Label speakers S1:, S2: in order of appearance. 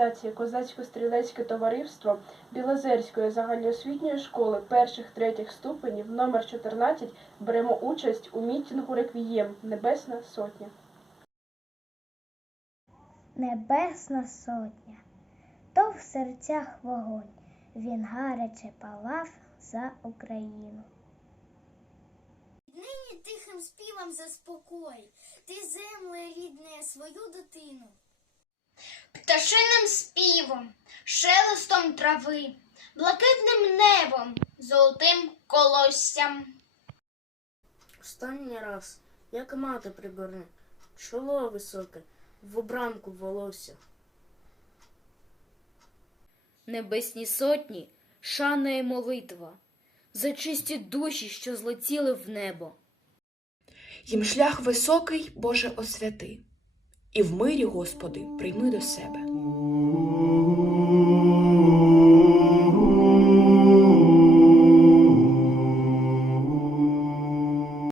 S1: організації Козацько-стрілецьке товариство Білозерської загальноосвітньої школи перших-третіх ступенів номер 14 беремо участь у мітингу Реквієм Небесна Сотня.
S2: Небесна сотня, то в серцях вогонь, він гаряче палав за Україну.
S3: Нині тихим співом заспокой, ти земле рідне свою дитину.
S4: Пташиним співом, шелестом трави, блакитним небом, золотим колоссям.
S5: Останній раз, як мати прибере, чоло високе, в обрамку волосся.
S6: Небесні сотні, шана і молитва, за чисті душі, що злетіли в небо.
S7: Їм шлях високий, Боже, освяти, і в мирі, Господи, прийми до себе.